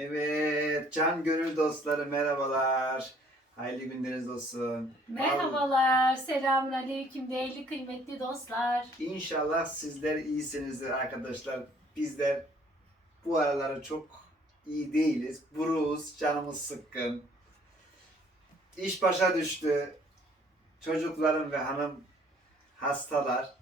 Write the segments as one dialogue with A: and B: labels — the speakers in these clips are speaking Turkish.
A: Evet, can gönül dostları merhabalar. Hayırlı günleriniz olsun.
B: Merhabalar, selamünaleyküm değerli kıymetli dostlar.
A: İnşallah sizler iyisinizdir arkadaşlar. Bizler bu araları çok iyi değiliz. Buruz, canımız sıkkın. İş başa düştü. Çocuklarım ve hanım hastalar.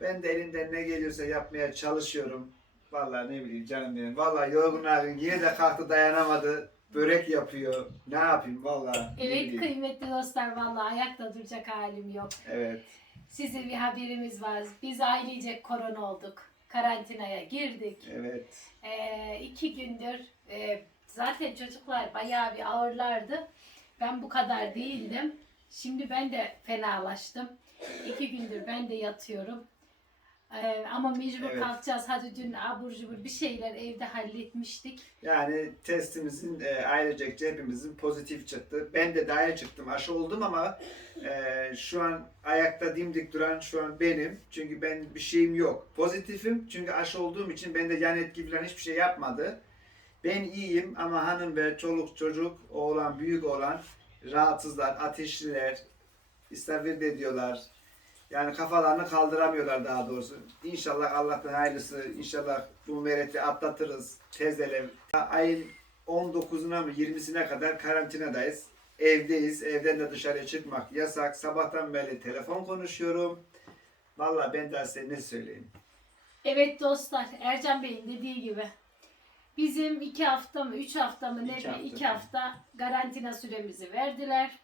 A: Ben de elimden ne geliyorsa yapmaya çalışıyorum. Vallahi ne bileyim canım benim. Vallahi yorgun halim yine de kalktı dayanamadı. Börek yapıyor. Ne yapayım vallahi. ne
B: Evet
A: bileyim.
B: kıymetli dostlar, vallahi ayakta duracak halim yok.
A: Evet.
B: Size bir haberimiz var. Biz ailecek korona olduk. Karantinaya girdik.
A: Evet.
B: Ee, iki gündür e, zaten çocuklar bayağı bir ağırlardı. Ben bu kadar değildim. Şimdi ben de fenalaştım. İki gündür ben de yatıyorum. Ee, ama mecbur
A: Evet.
B: kalkacağız. Hadi dün abur cubur bir şeyler evde halletmiştik.
A: Yani testimizin e, ailecekçe hepimizin pozitif çıktı. Ben de dahil çıktım. Aşı oldum ama e, şu an ayakta dimdik duran şu an benim. Çünkü ben bir şeyim yok. Pozitifim çünkü aşı olduğum için bende yan etki falan hiçbir şey yapmadı. Ben iyiyim ama hanım ve çoluk çocuk, oğlan, büyük oğlan rahatsızlar, ateşliler, istavrit ediyorlar. Yani kafalarını kaldıramıyorlar daha doğrusu. İnşallah Allah'tan hayırlısı. İnşallah bu mereti atlatırız. Tezele. Ayın 19'una mı 20'sine kadar karantinadayız. Evdeyiz. Evden de dışarıya çıkmak yasak. Sabahtan beri telefon konuşuyorum. Vallahi ben daha size ne söyleyeyim.
B: Evet dostlar, Ercan Bey'in dediği gibi bizim iki hafta mı, üç hafta mı ne
A: İki
B: bir
A: hafta.
B: iki hafta garantina süremizi verdiler.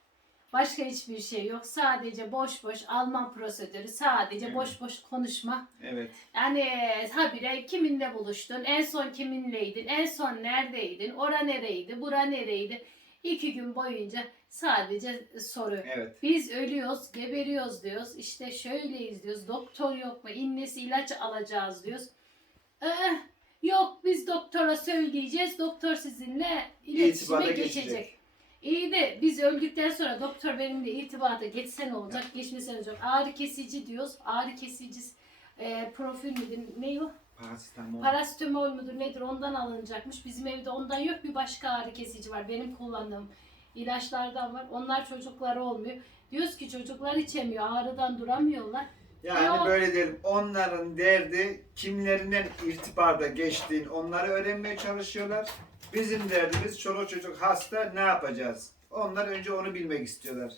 B: Başka hiçbir şey yok. Sadece boş boş Alman prosedürü, sadece
A: Evet.
B: boş boş konuşma.
A: Evet.
B: Yani habire kiminle buluştun, en son kiminleydin, en son neredeydin, ora nereydi, bura nereydi. İki gün boyunca sadece soru.
A: Evet.
B: Biz ölüyoruz, geberiyoruz diyoruz. İşte şöyleyiz diyoruz. Doktor yok mu? İnnesi ilaç alacağız diyoruz. Ee, yok biz doktora söyleyeceğiz. Doktor sizinle iletişime geçecek.
A: geçecek.
B: İyi de biz öldükten sonra doktor benimle irtibata geçse ne olacak? Geçmese ne olacak? Ağrı kesici diyoruz. Ağrı kesici e, profil midir? Ne o?
A: Parasetamol.
B: Parasetamol mudur nedir ondan alınacakmış. Bizim evde ondan yok bir başka ağrı kesici var. Benim kullandığım ilaçlardan var. Onlar çocukları olmuyor. Diyoruz ki çocuklar içemiyor. Ağrıdan duramıyorlar.
A: Yani
B: Yok.
A: böyle diyelim onların derdi kimlerinden irtibada geçtiğini onları öğrenmeye çalışıyorlar. Bizim derdimiz çoluk çocuk hasta ne yapacağız? Onlar önce onu bilmek istiyorlar.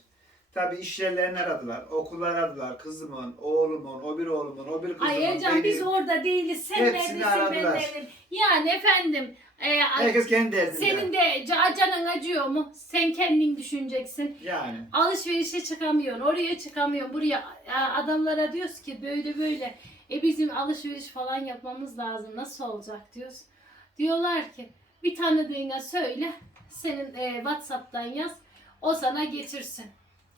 A: Tabi iş yerlerini aradılar, okullar aradılar. Kızımın, oğlumun, o bir oğlumun, o bir kızımın.
B: Ay
A: benim.
B: biz orada değiliz. Sen
A: Hepsini
B: neredesin ben
A: aradılar.
B: neredeyim? Yani efendim e, ay-
A: Herkes kendi derdinde.
B: senin de ca- canın acıyor mu? Sen kendin düşüneceksin.
A: Yani.
B: Alışverişe çıkamıyorsun, oraya çıkamıyorsun, buraya Ya adamlara diyoruz ki böyle böyle. E bizim alışveriş falan yapmamız lazım. Nasıl olacak diyoruz. Diyorlar ki bir tanıdığına söyle. Senin e, WhatsApp'tan yaz. O sana getirsin.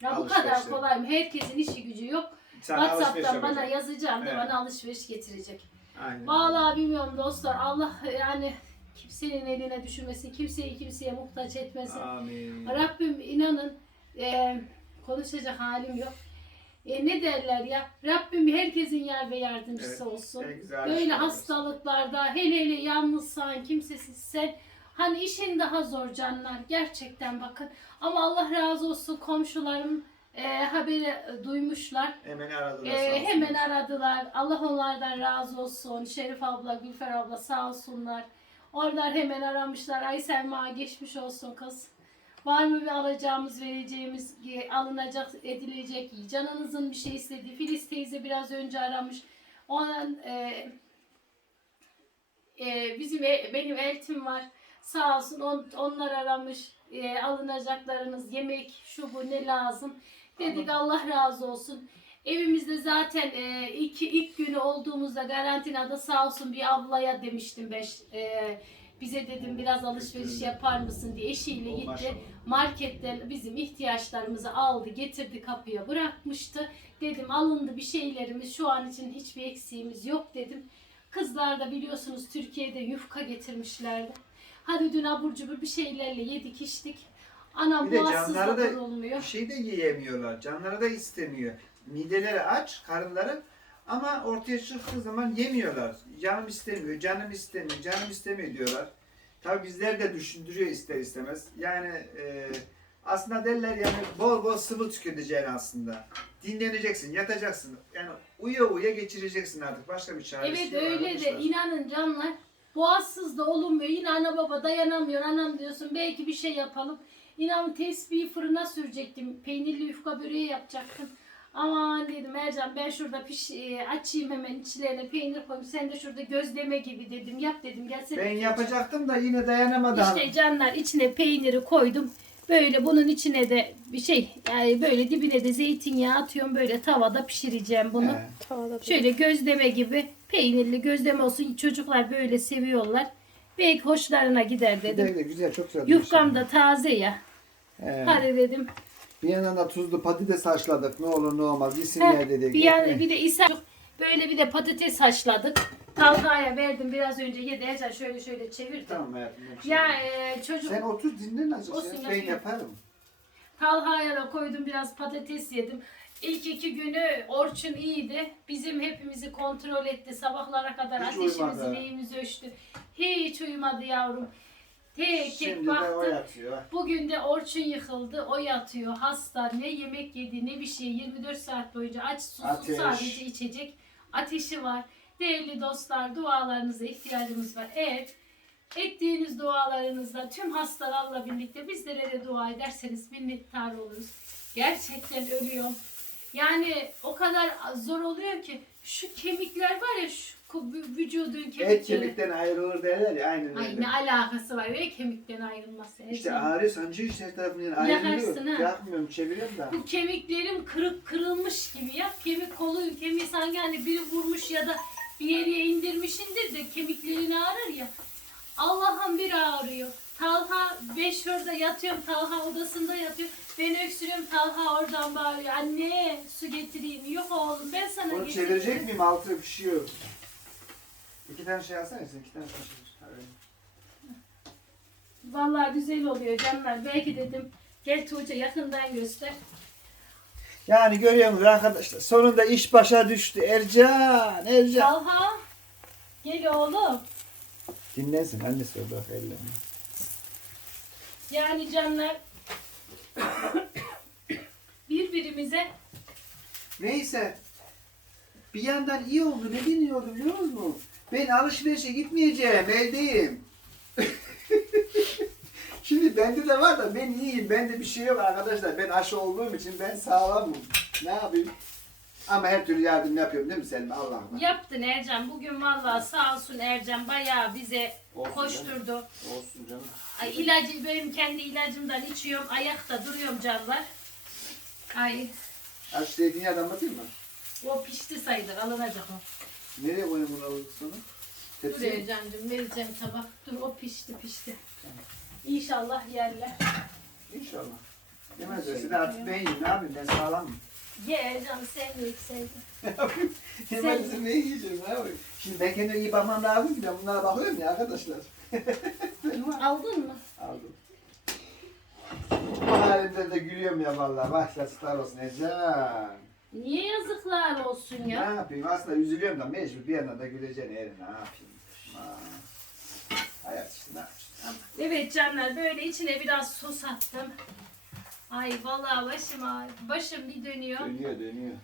B: Ya bu kadar kolay mı? Herkesin işi gücü yok.
A: Sen alışveriş
B: WhatsApp'tan bana
A: yapacaksın.
B: yazacağım da
A: Evet.
B: bana alışveriş getirecek.
A: Aynen.
B: Vallahi bilmiyorum dostlar. Allah yani kimsenin eline düşürmesin. Kimseyi kimseye muhtaç etmesin.
A: Amin.
B: Rabbim inanın e, konuşacak halim yok. E, ne derler ya? Rabbim herkesin yar ve yardımcısı
A: Evet,
B: olsun. Böyle hastalıklarda hele hele yalnızsan, kimsesizsen hani işin daha zor canlar gerçekten bakın. Ama Allah razı olsun komşularım e, haberi e, duymuşlar.
A: Hemen aradılar.
B: E, hemen aradılar. Allah onlardan razı olsun. Şerif abla, Gülfer abla sağ olsunlar. Oradan hemen aramışlar. Ay Selma geçmiş olsun kız. Var mı bir alacağımız, vereceğimiz, e, alınacak, edilecek, canınızın bir şey istediği. Filiz teyze biraz önce aramış. Onun e, e, bizim benim eltim var. Sağ olsun on, onlar aramış. E, alınacaklarınız, yemek, şu bu ne lazım. Dedik Allah razı olsun. Evimizde zaten e, iki, ilk günü olduğumuzda karantinada sağ olsun bir ablaya demiştim ben. e, bize dedim biraz alışveriş yapar mısın diye eşiyle gitti. Marketten bizim ihtiyaçlarımızı aldı, getirdi kapıya bırakmıştı. Dedim alındı bir şeylerimiz şu an için hiçbir eksiğimiz yok dedim. Kızlar da biliyorsunuz Türkiye'de yufka getirmişlerdi. Hadi dün abur cubur bir şeylerle yedik içtik. Anam
A: Bir de
B: boğazsız
A: canları
B: da
A: da
B: olmuyor.
A: bir şey de yiyemiyorlar. Canları da istemiyor. Mideleri aç, karınları ama ortaya çıktığı zaman yemiyorlar. Canım istemiyor, canım istemiyor, canım istemiyor diyorlar. tabii bizleri de düşündürüyor ister istemez. Yani e, aslında derler yani bol bol sıvı tüketeceksin aslında. Dinleneceksin, yatacaksın. Yani uya uya geçireceksin artık. Başka bir çaresi
B: Evet
A: yok
B: öyle de
A: arkadaşlar.
B: inanın canlar boğazsız da olunmuyor. Yine ana baba dayanamıyor anam diyorsun belki bir şey yapalım. İnan tesbihi fırına sürecektim. Peynirli yufka böreği yapacaktım. Aman dedim Ercan ben şurada piş, e, açayım hemen içlerine peynir koyayım. Sen de şurada gözleme gibi dedim. Yap dedim gelsene.
A: Ben yapacaktım da yine dayanamadım.
B: İşte canlar içine peyniri koydum. Böyle bunun içine de bir şey yani böyle dibine de zeytinyağı atıyorum. Böyle tavada pişireceğim bunu.
A: He.
B: Şöyle gözleme gibi peynirli gözleme olsun. Çocuklar böyle seviyorlar. Belki hoşlarına gider dedim.
A: Güzel, güzel, çok güzel.
B: Yufkam da taze ya.
A: He.
B: Hadi dedim.
A: Bir yandan da tuzlu patates haşladık. Ne olur ne olmaz. Yesinler dedik.
B: bir, yan, bir de İsa böyle bir de patates haşladık. Talha'ya verdim biraz önce yedi. Ercan şöyle şöyle çevirdim.
A: Tamam hayatım.
B: Ya e, çocuk
A: Sen otur dinlen azıcık
B: Olsun,
A: ya. Ben
B: yapayım.
A: yaparım.
B: Talha'ya da koydum biraz patates yedim. İlk iki günü Orçun iyiydi. Bizim hepimizi kontrol etti. Sabahlara kadar
A: Hiç
B: ateşimizi
A: uyumadı.
B: neyimizi ölçtü. Hiç uyumadı yavrum. Tek tek
A: Şimdi de o
B: baktı.
A: yatıyor.
B: Bugün de Orçun yıkıldı. O yatıyor. Hasta. Ne yemek yedi ne bir şey. 24 saat boyunca aç susuz
A: Ateş.
B: sadece içecek. Ateşi var. Değerli dostlar dualarınıza ihtiyacımız var. Evet. Ettiğiniz dualarınızla tüm hastalarla birlikte bizlere de dua ederseniz minnettar oluruz. Gerçekten ölüyorum. Yani o kadar zor oluyor ki şu kemikler var ya şu vücudun kemikleri.
A: Et kemikten ayrılır derler ya aynen
B: Ay
A: öyle.
B: ne alakası var öyle kemikten ayrılması.
A: İşte
B: Ercan.
A: ağrıyor sancıyor işte her tarafını yani
B: Yakarsın
A: ayrılıyor.
B: ha.
A: Yakmıyorum çeviriyorum da.
B: Bu kemiklerim kırık kırılmış gibi ya. Kemik kolu kemiği sanki hani biri vurmuş ya da bir yere indirmişindir de kemiklerin ağrır ya. Allah'ım bir ağrıyor. Talha beş orada yatıyorum. Talha odasında yatıyor. Ben öksürüyorum. Talha oradan bağırıyor. Anne su getireyim. Yok oğlum ben sana
A: Bunu
B: getireyim.
A: çevirecek miyim? Altı pişiyor. İki tane şey alsana sen. iki tane. Ha, öyle.
B: Vallahi güzel oluyor canlar. Belki dedim gel Tuğçe yakından göster.
A: Yani görüyor musunuz arkadaşlar? Sonunda iş başa düştü. Ercan, Ercan.
B: Talha gel oğlum.
A: Dinlensin annesi o bırak ellerini.
B: Yani canlar birbirimize
A: Neyse. Bir yandan iyi oldu. Neden iyi oldu biliyor musunuz? Ben alışverişe gitmeyeceğim. Evdeyim. Şimdi bende de var da ben iyiyim. Bende bir şey yok arkadaşlar. Ben aşı olduğum için ben sağlamım. Ne yapayım? Ama her türlü yardım yapıyorum değil mi Selma? Allah'ım.
B: yaptın Ercan. Bugün vallahi sağ olsun Ercan bayağı bize
A: Olsun
B: koşturdu.
A: Olsun canım.
B: Ay, ilacı benim kendi ilacımdan içiyorum. Ayakta duruyorum canlar. Ay
A: Aşı dediğin adam mı?
B: o pişti sayılır alınacak o.
A: Nereye koyayım bunu alıp?
B: Dur
A: Tepsiye mi?
B: Ercan'cığım vereceğim tabak. Dur o pişti pişti. İnşallah yerler.
A: İnşallah. Yemezler. Şimdi artık ben yiyeyim. Ne yapayım? Ben sağlamım.
B: Ye sen yükseldin.
A: Ne yapayım? Yemezsin ne yiyeceğim? Ne yapayım? Şimdi ben kendime iyi bakmam lazım ki ben bunlara bakıyorum ya arkadaşlar.
B: Aldın mı?
A: Aldım. Bu halimde de gülüyorum ya vallahi. Başlasıklar olsun Ecem.
B: Niye yazıklar olsun
A: Ne
B: ya?
A: yapayım? Aslında üzülüyorum da mecbur bir yana da güleceksin erin. Ne yapayım? Aman. Hayat işte ne yapacaksın?
B: Evet canlar böyle içine biraz sos attım. Ay vallahi başım ağrıyor. Başım bir dönüyor.
A: Dönüyor dönüyor.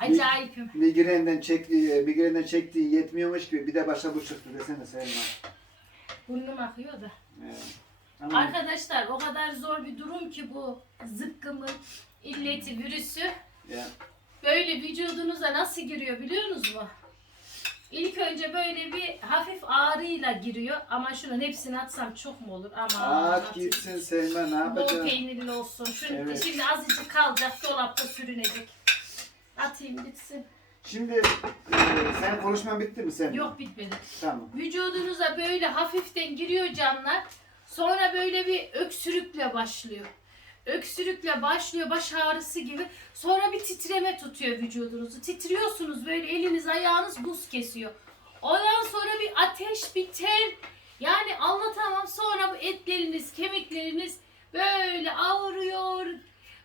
B: Acayipim.
A: Migrenden çektiği, migrenden çektiği yetmiyormuş gibi bir de başa bu çıktı desene Selma.
B: Burnum akıyor da.
A: Evet. Ama
B: Arkadaşlar o kadar zor bir durum ki bu zıkkımın illeti virüsü. Böyle vücudunuza nasıl giriyor biliyorsunuz mu? İlk önce böyle bir hafif ağrıyla giriyor ama şunun hepsini atsam çok mu olur? Ama
A: at gitsin Selma ne
B: Bol
A: yapacaksın?
B: peynirli olsun. Şunu
A: Evet.
B: şimdi azıcık kalacak dolapta sürünecek. Atayım gitsin.
A: Şimdi e, sen konuşman bitti mi sen?
B: Yok bitmedi.
A: Tamam.
B: Vücudunuza böyle hafiften giriyor canlar. Sonra böyle bir öksürükle başlıyor. Öksürükle başlıyor baş ağrısı gibi. Sonra bir titreme tutuyor vücudunuzu. Titriyorsunuz böyle eliniz ayağınız buz kesiyor. Ondan sonra bir ateş bir ter. Yani anlatamam. Sonra bu etleriniz kemikleriniz böyle ağrıyor.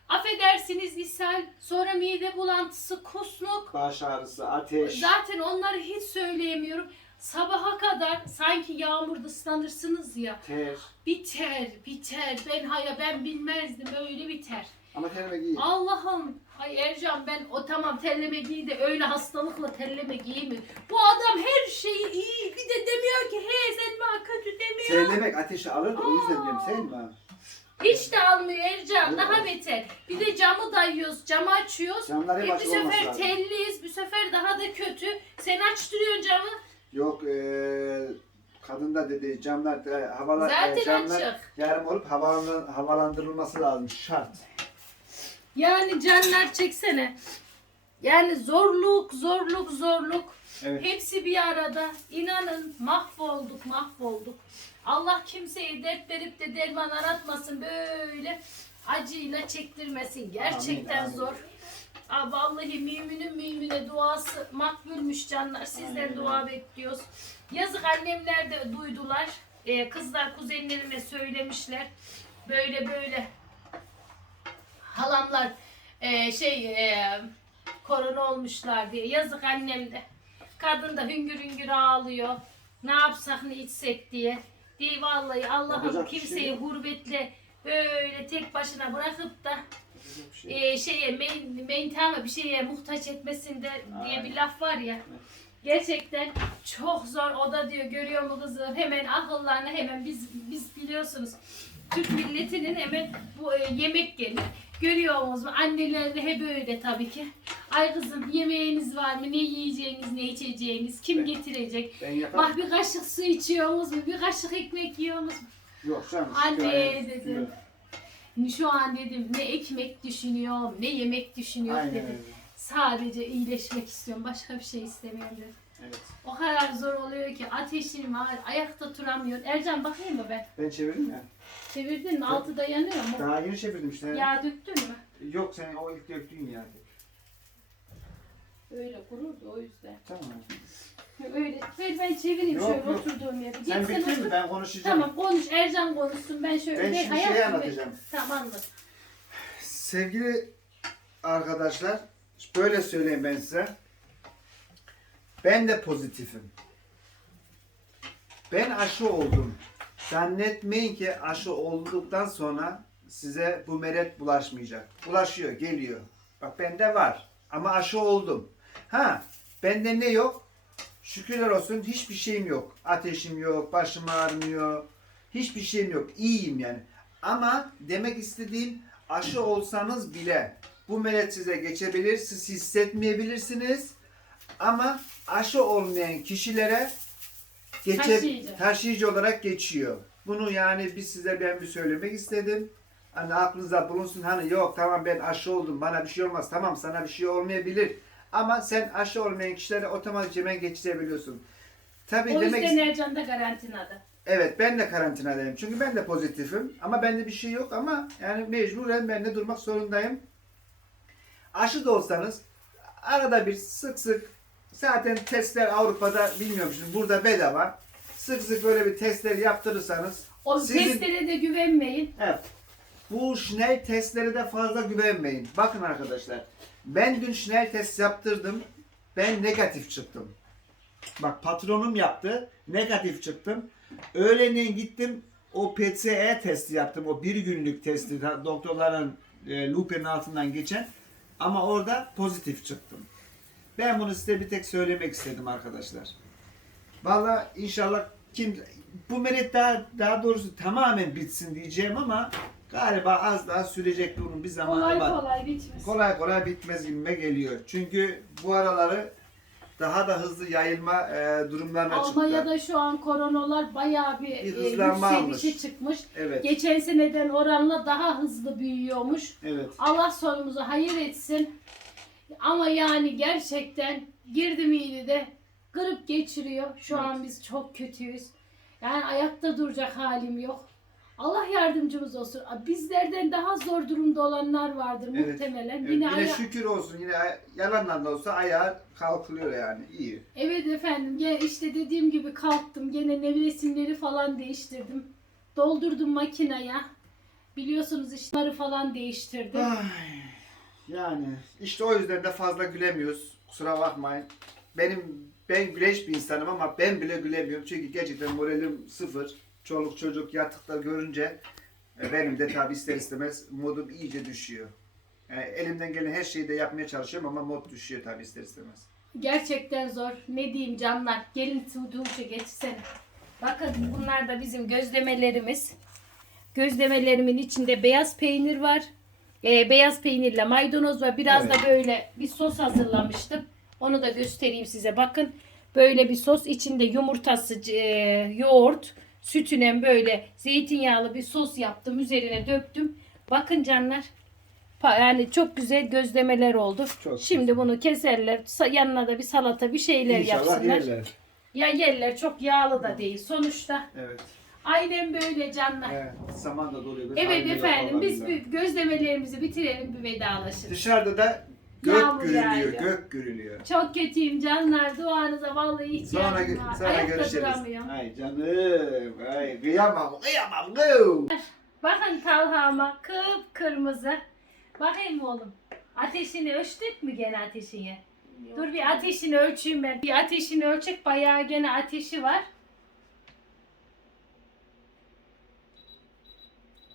B: Affedersiniz ishal. Sonra mide bulantısı kusmuk.
A: Baş ağrısı, ateş.
B: Zaten onları hiç söyleyemiyorum. Sabaha kadar sanki yağmurda ıslanırsınız ya.
A: Ter.
B: Biter, biter. Ben haya ben bilmezdim öyle biter.
A: Ama terime giy.
B: Allah'ım. Ay Ercan ben o tamam terleme giy de öyle hastalıkla terleme giymiyor. Bu adam her şeyi iyi. Bir de demiyor ki he Selma kötü demiyor.
A: Terlemek ateşi alır da o yüzden diyorum Selma.
B: Hiç de almıyor Ercan. Daha beter. Bir de camı dayıyoruz. Camı açıyoruz.
A: Camlar hep
B: E, bir
A: açık olması
B: sefer
A: lazım.
B: telliyiz. Bir sefer daha da kötü. Sen açtırıyorsun camı.
A: Yok eee kadın da dedi camlar e, havalar
B: Zaten
A: e, camlar
B: açık.
A: yarım olup havalan, havalandırılması lazım şart.
B: Yani canlar çeksene. Yani zorluk, zorluk, zorluk.
A: Evet.
B: Hepsi bir arada. İnanın mahvolduk, mahvolduk. Allah kimseyi dert verip de derman aratmasın böyle acıyla çektirmesin. Gerçekten
A: Amin, amin.
B: zor. Aa, vallahi müminin mümine duası makbulmuş canlar. Sizden
A: Aynen.
B: dua bekliyoruz. Yazık annemler de duydular. Ee, kızlar kuzenlerime söylemişler. Böyle böyle halamlar e, şey e, korona olmuşlar diye. Yazık annem de. Kadın da hüngür hüngür ağlıyor. Ne yapsak ne içsek diye. Diye vallahi Allah'ım
A: şey
B: kimseyi
A: yok.
B: hurbetle böyle tek başına bırakıp da
A: şey.
B: e, şeye men, mentama bir şeye muhtaç etmesinde diye bir laf var ya. Gerçekten çok zor. O da diyor görüyor mu kızım hemen akıllarına hemen biz biz biliyorsunuz Türk milletinin hemen bu e, yemek gelir. Görüyor musunuz? Anneler de hep öyle tabii ki. Ay kızım yemeğiniz var mı? Ne yiyeceğiniz, ne içeceğiniz? Kim
A: Ben-
B: getirecek?
A: Ben yaparım.
B: Bak bir kaşık su içiyor musunuz? Bir kaşık ekmek yiyor musunuz?
A: Yok canım.
B: Anne
A: Aynen.
B: dedim. Şu an dedim ne ekmek düşünüyorum, ne yemek düşünüyorum
A: Aynen
B: dedim.
A: öyle.
B: Sadece iyileşmek istiyorum. Başka bir şey istemiyorum dedim.
A: Evet.
B: O kadar zor oluyor ki ateşim var, ayakta duramıyor. Ercan bakayım mı ben?
A: Ben çevirdim ya.
B: Çevirdin mi? Altı da yanıyor mu?
A: Daha yeni çevirdim işte.
B: Yağ döktün mü?
A: Yok sen o ilk döktüğün ya.
B: Öyle kururdu o yüzden.
A: Tamam.
B: Öyle. Ver ben çevireyim
A: Yok,
B: şöyle
A: yok.
B: oturduğum yere.
A: Sen
B: Git otur.
A: mi? Ben konuşacağım.
B: Tamam konuş. Ercan konuşsun. Ben şöyle
A: Ben şimdi şeyi
B: gibi-
A: anlatacağım.
B: Tamam anlat.
A: Sevgili arkadaşlar, böyle söyleyeyim ben size. Ben de pozitifim. Ben aşı oldum. Zannetmeyin ki aşı olduktan sonra size bu meret bulaşmayacak. Bulaşıyor, geliyor. Bak bende var. Ama aşı oldum. Ha, bende ne yok? Şükürler olsun hiçbir şeyim yok. Ateşim yok, başım ağrımıyor. Hiçbir şeyim yok. İyiyim yani. Ama demek istediğim aşı olsanız bile bu meret size geçebilir. Siz hissetmeyebilirsiniz. Ama aşı olmayan kişilere geçe,
B: Taşıyıcı.
A: taşıyıcı olarak geçiyor. Bunu yani biz size ben bir söylemek istedim. Hani aklınızda bulunsun hani yok tamam ben aşı oldum bana bir şey olmaz. Tamam sana bir şey olmayabilir. Ama sen aşı olmayan kişilere otomatik hemen geçirebiliyorsun. Tabii
B: O
A: demek
B: yüzden Ercan da karantinada.
A: Evet ben de karantinadayım. Çünkü ben de pozitifim. Ama bende bir şey yok ama yani mecburen ben de durmak zorundayım. Aşı da olsanız arada bir sık sık zaten testler Avrupa'da bilmiyorum şimdi burada bedava. Sık sık böyle bir testler yaptırırsanız
B: O
A: Sizin-
B: testlere de güvenmeyin.
A: Evet. Bu Schnell testlere de fazla güvenmeyin. Bakın arkadaşlar. Ben dün Schnell test yaptırdım. Ben negatif çıktım. Bak patronum yaptı. Negatif çıktım. Öğlenin gittim. O PCE testi yaptım. O bir günlük testi. Doktorların e, lupenin altından geçen. Ama orada pozitif çıktım. Ben bunu size bir tek söylemek istedim arkadaşlar. Valla inşallah kim bu meret daha daha doğrusu tamamen bitsin diyeceğim ama galiba az daha sürecek bunun bir zamanı
B: Kolay
A: var.
B: kolay bitmez.
A: Kolay kolay bitmez gibime geliyor. Çünkü bu araları daha da hızlı yayılma e, durumlarına çıktı.
B: Almanya'da şu an koronalar bayağı bir,
A: Bir
B: e,
A: hızlanma
B: yükselişe
A: almış.
B: çıkmış.
A: Evet.
B: Geçen seneden oranla daha hızlı büyüyormuş.
A: Evet.
B: Allah sonumuzu hayır etsin. Ama yani gerçekten girdi miydi de kırıp geçiriyor. Şu
A: Evet.
B: an biz çok kötüyüz. Yani ayakta duracak halim yok. Allah yardımcımız olsun. Bizlerden daha zor durumda olanlar vardır
A: Evet.
B: muhtemelen.
A: Evet,
B: Yine
A: yine
B: aya-
A: şükür olsun yine yalanla da olsa ayağa kalkılıyor yani iyi.
B: Evet efendim. Gene işte dediğim gibi kalktım. Gene nevresimleri falan değiştirdim. Doldurdum makineye. Biliyorsunuz işleri falan değiştirdim.
A: Ay, yani işte o yüzden de fazla gülemiyoruz. Kusura bakmayın. Benim ben güleç bir insanım ama ben bile gülemiyorum. Çünkü gerçekten moralim sıfır. Çoluk çocuk yatıkta görünce e, benim de tabi ister istemez modum iyice düşüyor. Yani elimden gelen her şeyi de yapmaya çalışıyorum ama mod düşüyor tabi ister istemez.
B: Gerçekten zor. Ne diyeyim canlar. Gelin Tuğçe geçsene. Bakın bunlar da bizim gözlemelerimiz. Gözlemelerimin içinde beyaz peynir var. Ee, beyaz peynirle maydanoz var. Biraz
A: Evet.
B: da böyle bir sos hazırlamıştım. Onu da göstereyim size. Bakın böyle bir sos içinde yumurtası, e, yoğurt, sütüne böyle zeytinyağlı bir sos yaptım. Üzerine döktüm. Bakın canlar. Yani çok güzel gözlemeler oldu.
A: Çok
B: Şimdi bunu keserler. Yanına da bir salata bir şeyler yapsınlar. Ya yerler çok yağlı da değil. Sonuçta
A: Evet.
B: aynen böyle canlar.
A: evet. Saman da doluyor.
B: Evet efendim biz bir gözlemelerimizi bitirelim bir vedalaşırız.
A: Dışarıda da gök
B: Yağmur
A: gürülüyor,
B: yağıyor.
A: gök gürülüyor.
B: Çok kötüyüm canlar. Duanıza vallahi
A: Sonra,
B: ihtiyacım var.
A: sonra
B: Ayakta
A: görüşürüz.
B: duramıyorum.
A: Ay canım, ay kıyamam, kıyamam. kıyamam.
B: Bakın Talha'ma kıpkırmızı. Bakayım oğlum. Ateşini ölçtük mü gene ateşini? Dur bir ateşini ölçeyim ben. Bir ateşini ölçek bayağı gene ateşi var.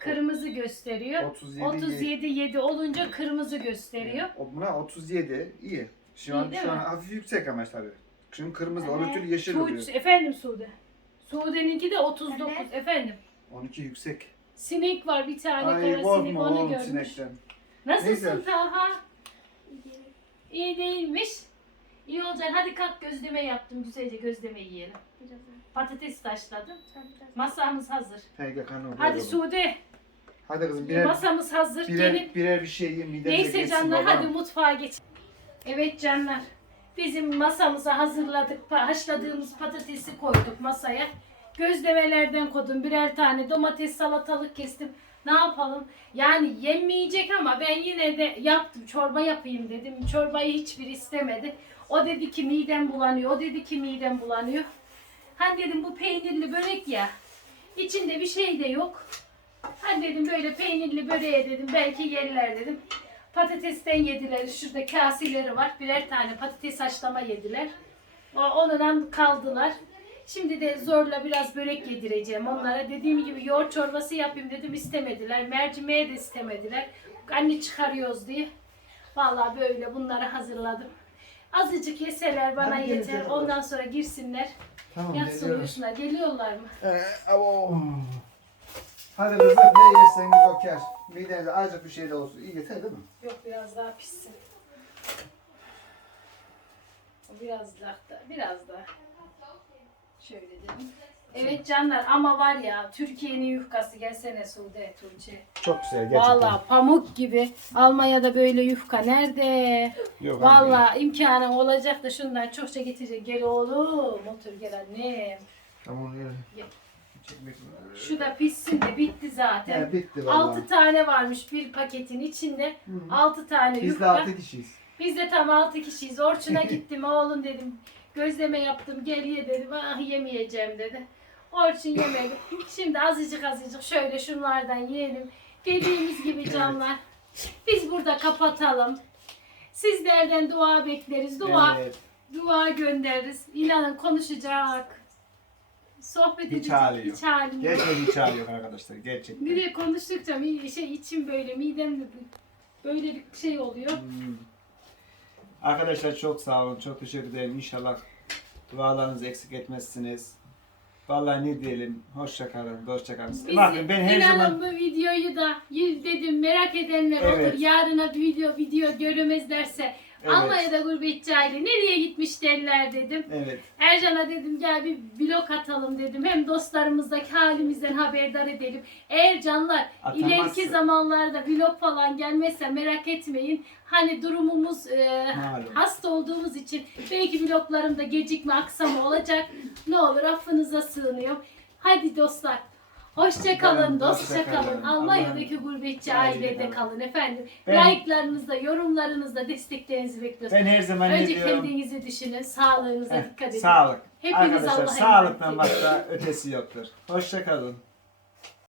B: Kırmızı gösteriyor.
A: 37,
B: 37 7 olunca kırmızı gösteriyor.
A: O buna 37 iyi. Şu
B: İyi
A: an
B: değil
A: şu an
B: mi?
A: hafif yüksek ama tabii. Çünkü kırmızı,
B: Evet.
A: onun ötürü yeşil oluyor.
B: Efendim Sude. Sude'ninki de 39
C: Evet.
B: efendim.
A: 12 yüksek.
B: Sinek var bir tane
A: Ay
B: kara sinek
A: korkma
B: onu
A: oğlum
B: görmüş.
A: sinekten.
B: Nasılsın
A: Neyse.
B: Talha? İyi değilmiş. İyi olacak. Hadi kalk gözleme yaptım. Güzelce gözleme yiyelim. Patates taşladım. Masamız hazır. Hadi
A: oğlum.
B: Sude.
A: Hadi kızım birer,
B: Masamız hazır. Gelin.
A: birer bir şey yiyin
B: Neyse
A: geçsin
B: canlar
A: babam.
B: hadi mutfağa geç. Evet canlar. Bizim masamızı hazırladık. Pa- Haşladığımız patatesi koyduk masaya. Gözlemelerden koydum. Birer tane domates salatalık kestim. Ne yapalım? Yani yemeyecek ama ben yine de yaptım. Çorba yapayım dedim. Çorbayı hiçbir istemedi. O dedi ki midem bulanıyor. O dedi ki midem bulanıyor. Hani dedim bu peynirli börek ya. İçinde bir şey de yok. Hani dedim böyle peynirli böreğe dedim belki yerler dedim. Patatesten yediler. Şurada kaseleri var. Birer tane patates haşlama yediler. O, onunla kaldılar. Şimdi de zorla biraz börek yedireceğim onlara. Dediğim gibi yoğurt çorbası yapayım dedim istemediler. Mercimeğe de istemediler. Anne çıkarıyoruz diye. Vallahi böyle bunları hazırladım. Azıcık yeseler bana
A: Hadi
B: yeter. Ondan sonra girsinler.
A: Tamam
B: Yatsın uyusunlar. Geliyorlar mı?
A: Ee. Hadi kızım ne yerseniz o kar. Midenize azıcık bir şey de olsun. İyi yeter değil mi?
B: Yok biraz daha pişsin. Biraz daha, biraz daha. Şöyle dedim. Evet canlar ama var ya Türkiye'nin yufkası gelsene Sude Tuğçe.
A: Çok güzel gerçekten.
B: Valla pamuk gibi. Almanya'da böyle yufka nerede?
A: Yok,
B: Valla imkanı olacak da şundan çokça getirecek. Gel oğlum otur gel annem.
A: Tamam yani.
B: Ye. Şu da pişsin de bitti zaten.
A: He, bitti valla.
B: 6 tane varmış bir paketin içinde. 6 tane
A: Biz de
B: yufka.
A: 6 kişiyiz.
B: Biz de tam 6 kişiyiz. Orçun'a gittim oğlum dedim. Gözleme yaptım gel ye dedim. Ah yemeyeceğim dedi. Orçun yemedi. Şimdi azıcık azıcık şöyle şunlardan yiyelim. Dediğimiz gibi canlar. Biz burada kapatalım. Sizlerden dua bekleriz. Dua
A: Evet.
B: dua göndeririz. İnanın konuşacak. Sohbet
A: Hiç
B: edecek.
A: hali yok.
B: Hiç halim yok.
A: Gerçekten hiç hali yok arkadaşlar. Gerçekten.
B: De konuştukça mi- şey içim böyle midem de böyle bir şey oluyor.
A: Hmm. Arkadaşlar çok sağ olun. Çok teşekkür ederim. İnşallah dualarınızı eksik etmezsiniz. Vallahi ne diyelim. Hoşça kalın. Hoşça kalın.
B: Bizi,
A: Bakın ben her
B: inanın
A: zaman
B: bu videoyu da yüz dedim merak edenler
A: Evet.
B: olur. Yarına video video göremezlerse
A: Evet.
B: Almanya'da gurbetçi aile nereye gitmiş derler dedim.
A: evet.
B: Ercan'a dedim gel bir vlog atalım dedim. Hem dostlarımızdaki halimizden haberdar edelim. Eğer canlar
A: Atamazsın.
B: ileriki zamanlarda vlog falan gelmezse merak etmeyin. Hani durumumuz e,
A: Malum.
B: hasta olduğumuz için belki vloglarımda gecikme aksama olacak. Ne olur affınıza sığınıyorum. Hadi dostlar. Hoşça kalın, dostça kalın. Almanya'daki gurbetçi
A: Ailede
B: kalın. efendim.
A: Ben-
B: Like'larınızda, yorumlarınızda desteklerinizi bekliyoruz.
A: Ben her zaman ne
B: Önce
A: diyorum?
B: kendinizi düşünün, sağlığınıza
A: Heh,
B: dikkat edin.
A: Sağlık.
B: Hepiniz
A: Arkadaşlar
B: Allah'a
A: sağlıktan
B: emanet
A: başka ötesi yoktur. Hoşça kalın.